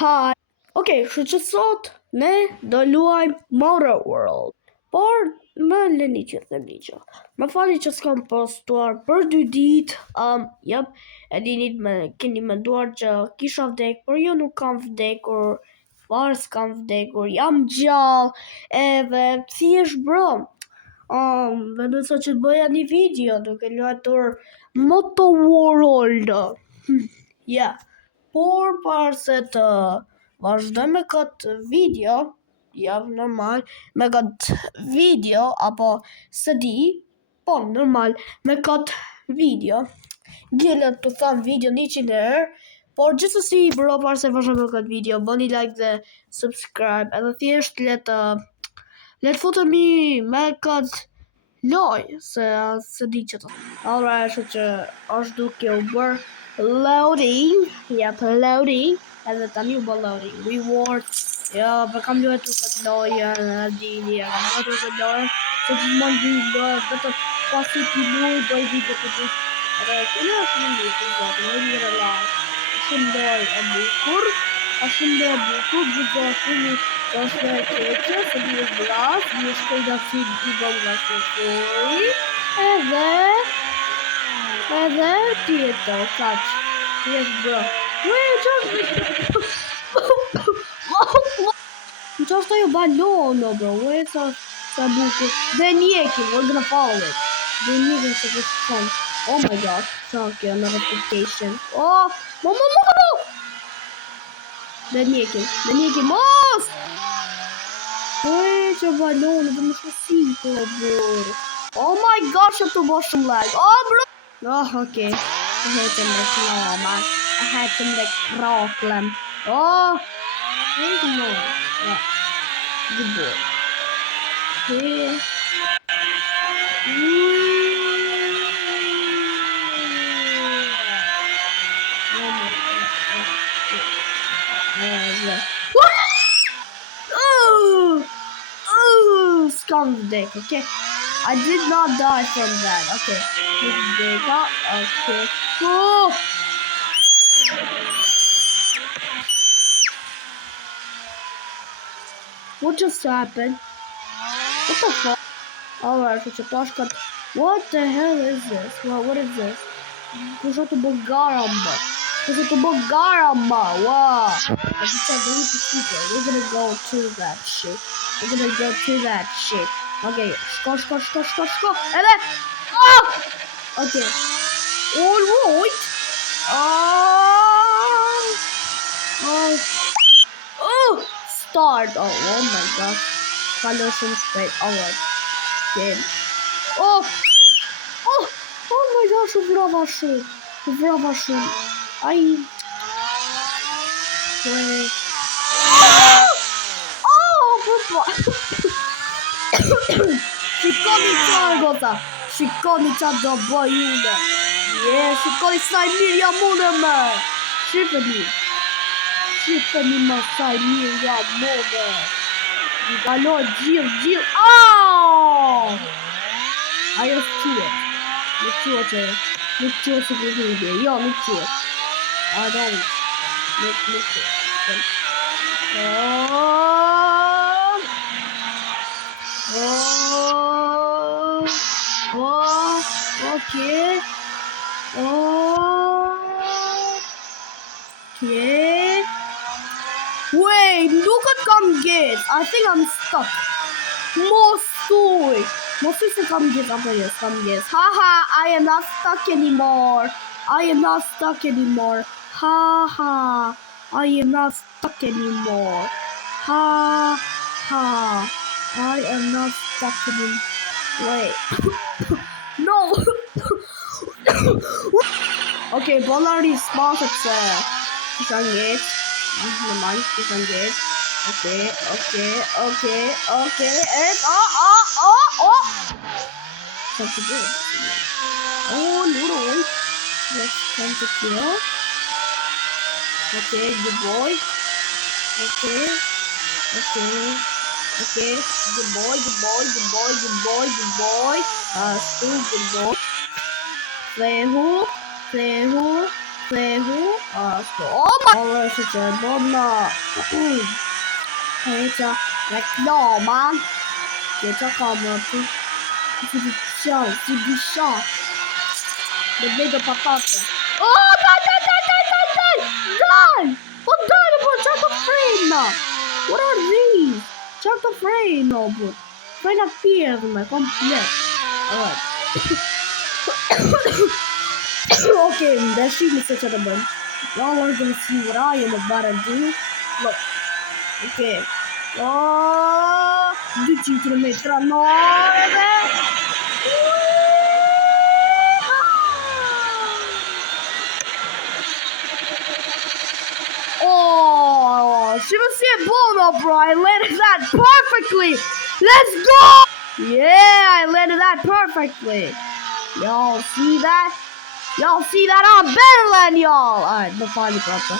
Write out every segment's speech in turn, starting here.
Hi. Okej, kështu që sot ne do luajmë Motor World. Por më leni që them një. Më fali që s'kam postuar për 2 ditë. Jep, e dinit keni menduar që kisha vdek, por jo nuk kam vdekur. Fare s'kam vdekur, jam gjallë, edhe thjesht bro. Vendosa që të bëja një video duke luajtur Motor World. Ja. Por para se të vazhdoj me këtë video, javë normal, me këtë video, apo së di, po normal, me këtë video, gjelët të thamë video 100 herë, por gjithsesi bro, para se vazhdoj me këtë video, bëni like dhe subscribe, edhe thjesht le të futemi me këtë loj, se di që të. Alright, që është duke u bërë loading, loading, edhe tani u bë loading, reward, për kam luajtur këtë lojë, dini, kam luajtur këtë lojë, se gjithmonë di lojë, vetëm pasi t'i luaj, bëj video të dy, edhe kënë është në një të zotë, në një relaj, shumë lojë e bukur, gjithashtu një të është e keqe, se di e vras, di e shkojda si i bëm nga së fori, edhe ti e të, kaq, ti e bro. Që është ajo balono, bro, sa bukur. Dhe njekin, we're gonna follow it. Dhe njekin se këtë shkon. Oh my god, sa kjo notification. Oh, mo! Dhe njekin, mos! Që balono, dhe më shkësi, bro. Oh my god, që të bo shumë lag. Oh, bro! Oh, okay. I hate him like lama. I hate him like problem. Oh, thank you, Lord. Yeah. Good boy. Okay. Oh my god. Oh, scum deck, okay? I did not die from that. Okay. Okay. Oh! What just happened? What the fuck? Alright, what the hell is this? Well, what is this? Wow. Wow. We're gonna go to that shit. Okay, go. And then, oh! Okay. Alright. Oh! Start. Oh my god. Collision straight. Alright. Game. Oh my gosh, uvrava shumë. Ai. Papa. Shikoni qa do bëj une. Shikoni sa i mirë jam une me. Shifeni më sa i mirë jam une. Një kaloj gjirë. Ajo s'quet. Nuk quet se këtë një. Jo, nuk quet. I don't. Nuk quet. Okay. Wait, look at come get. I think I'm stuck. Mostly se come get. Haha, I am not stuck anymore. Haha, I am not stuck anymore. Ha. I am not stuck anymore. Wait. No. Okay, Bolari spotted Kisangate. Kisangate. Okay. And something good. Oh no. Let's come to kill. Okay, good boy. Okay. Good boy. Still good boy. Play who? thehu, ashtu, ore se që e bona, heqa reklama, heqa kamerë, si disha, dhe bëjdo patate. Oh, daj! Po daj, po çfarë të frena? What are these? Çfarë të frena, po? Frena pjerdhme, komplet. Alright. Okay, ndeshimi se çfarë bëjmë. Y'all are gonna see what I am about to do. Look. Okay. 200 kilometra n'ora. She was here buono, bro. I landed that perfectly. Let's go. Yeah, I landed that perfectly. Y'all see that? Y'all see that? I'm better than y'all. Alright, the funny brother.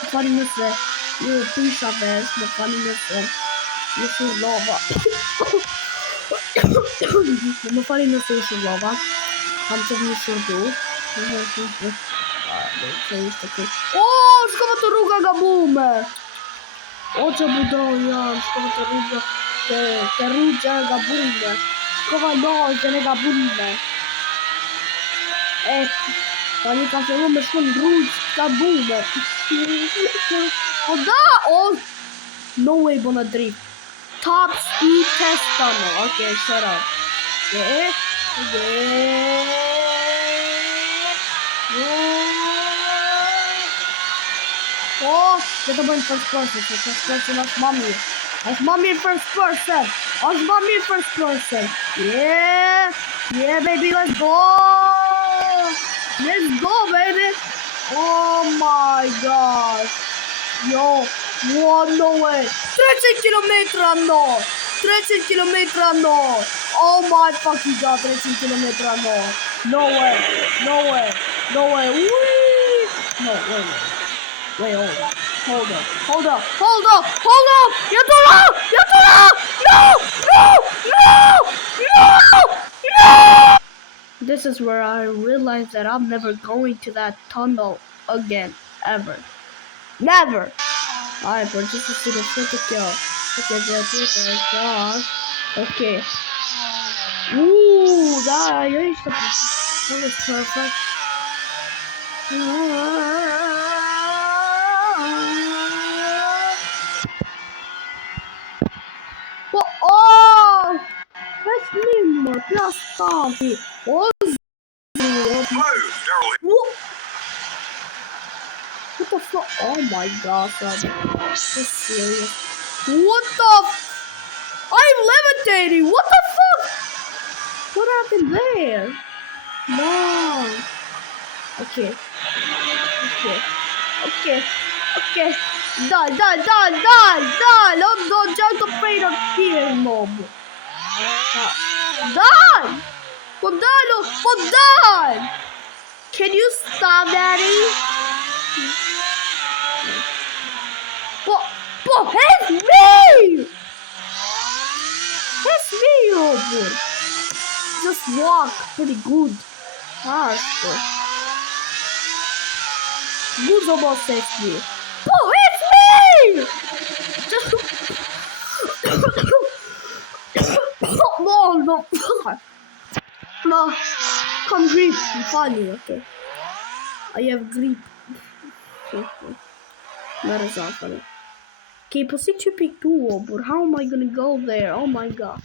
The funniness there. You piece of ass. The funniness there. You should lava. The funniness there, you should lava. I'm telling you should do. Oh, shkova të rruga nga bume. O që budoj jam, shkova të rruga nga bume. Shkova nojë nga bume. Tani ka fillu me shkon rrugë nga bume. O da, no way bona drift. Top speed test tunnel. Okay, shut up. Oh, get up in first person. First person, that's mommy. That's mommy in first person. That's mommy in first person. Yeah, baby, let's go. Let's go, baby. Oh my gosh. Yo, what? No way. 30 kilometer no. 30 kilometer no. Oh my fucking god, 30 kilometer no. No way. Whee! No, wait, hold up. No! This is where I realized that I'm never going to that tunnel again, ever. Never! Alright, bro, just to see the freaking kill. Okay. Ooh, that was perfect. What the fuck? Oh my god, that's serious. What the I'm levitating! What the fuck? What happened there? No. Okay. Die. Don't jump afraid of fear, mob. Die! Die! Can you stop, Daddy? But it's me! Oh boy. Just walk pretty good. Good almost saves me. Oh, it's me! No. Come grip. I'm funny, okay. I have grip. That is all funny. Okay, position pick 2, but how am I gonna go there? Oh my god.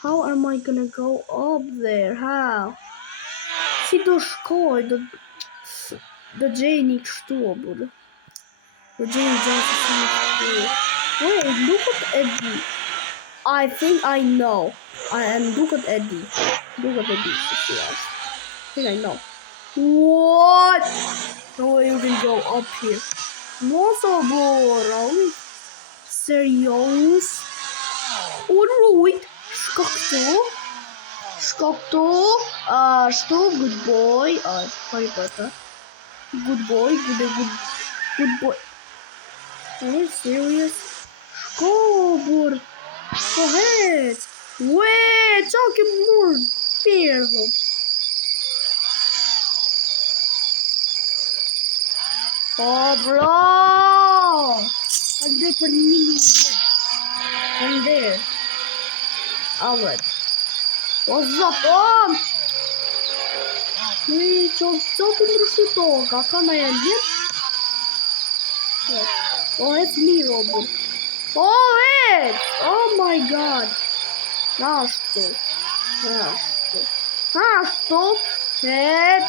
How am I gonna go up there? How? Si do shkoj, do gjej një kështu, bud. Do gjej një gjë si kështu. Wait, look at Eddie. I think I know. Look at Eddie. I think I know. What? No way you can go up here. Nossa, bora. Serious? Alright. Skokto. Good boy. Sorry about that. Good boy. Are you serious? Go, bora. Go ahead. Wait, talking more. Fearful. Oh, bro! Andaj për 1 milion. Andaj. Alright. What's up, on? Co ty ndryshoj toka? Ka na janë gjithë? Oh, it's me, Robert. Oh, it's! Oh my god. Ashtu. Het.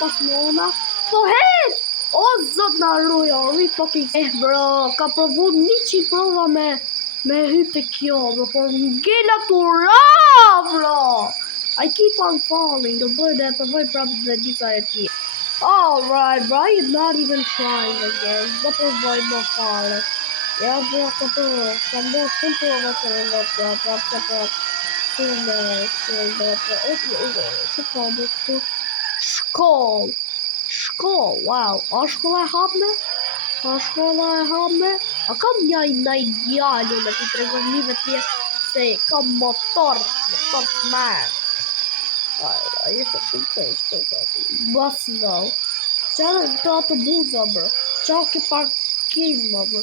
Pas mona. Po het! O, zot na ruja, we fucking... bro, ka provu 100 prova me hyp të kjo, bro, por ngella tu ra, bro! I keep on falling, do bëj dhe provoj prapë dhe disa e tij. Alright, bro, you're not even trying again. Do provoj më fare. Ja, bro, ka ndo shumë prova që në nga prapë. Shkoll, wow. A shkolla e hapme? A kam një djalë me t'i tregon live tje se kam motor smash. A jeshte shumë të bas zau. Qa të autobusa, bro. Qa ke parkim, bro.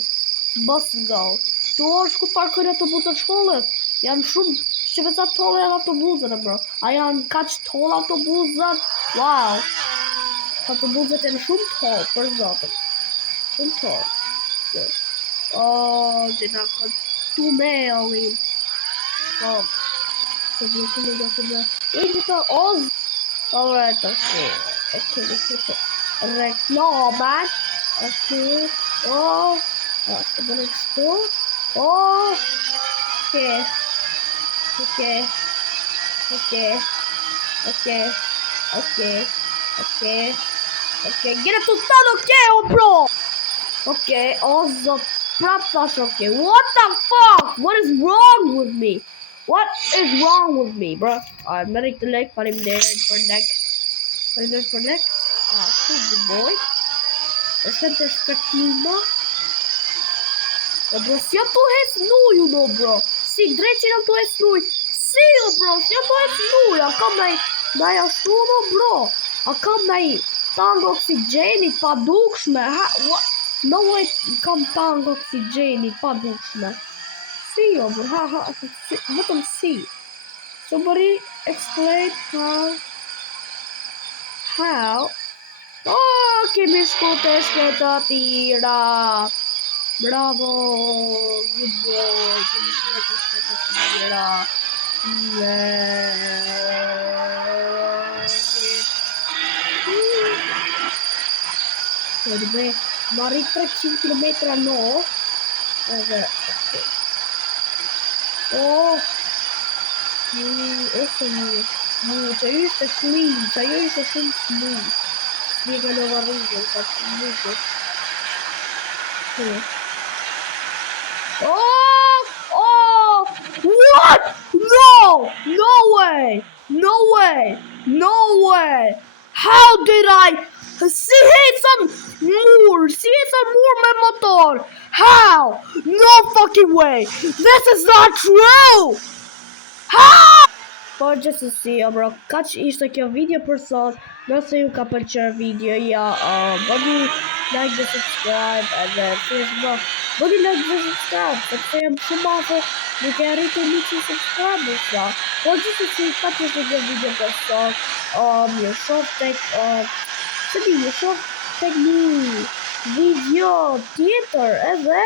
Bas zau. Tu është ku parkojnë autobusat shkollës? Janë shumë që veca tolle janë autobusat, bro. A janë kaq tolle autobusat? Wow. Autobusat janë shumë tolle, për zotën. Shumë tolle. Oh, gjena këtë tu me, Olin. Oh. Alright, okay. Reklamen. Okay. Oh. Så börjar det stå. Oh. Okay. Get it to stand, okay, oh, bro. Okay, also praptash, okay. What the fuck? What is wrong with me? What is wrong with me, bro? I'm ready to like for him there for next. Good boy. Sente shkërtima. Bro, si jam të hesnuj, no, bro. Si drejt që jam të hesnuj. Si, bro, si jam të hesnuj. A kam naj ashtu, no, bro. A kam naj tang oksigjenit pa dukshme. What? No way, kam tang oksigjenit pa dukshme. Si, bro, vetëm si. Somebody explain how? Oh, kemi shkute të tira. Bravo, good boy, kemi shkute të tira. Dove marri 300 km no. Oh. Që ju ishte clean, që ju ishte shumë smooth. Një ka në varrugën, ka smooth. Oh! What? No way! How did I? Si hecën mur me motor. How? No fucking way. This is not true. How? Po gjithsesi, bro, kaq ishte kjo video për sot. Nëse ju ka pëlqyer video, bëni like dhe subscribe, edhe Facebook, bëni like dhe subscribe, sepse jam shumë afër duke arritur 100 subscribers. Po gjithsesi, kaq ishte kjo video për sot. Ju shoh tek një video tjetër, edhe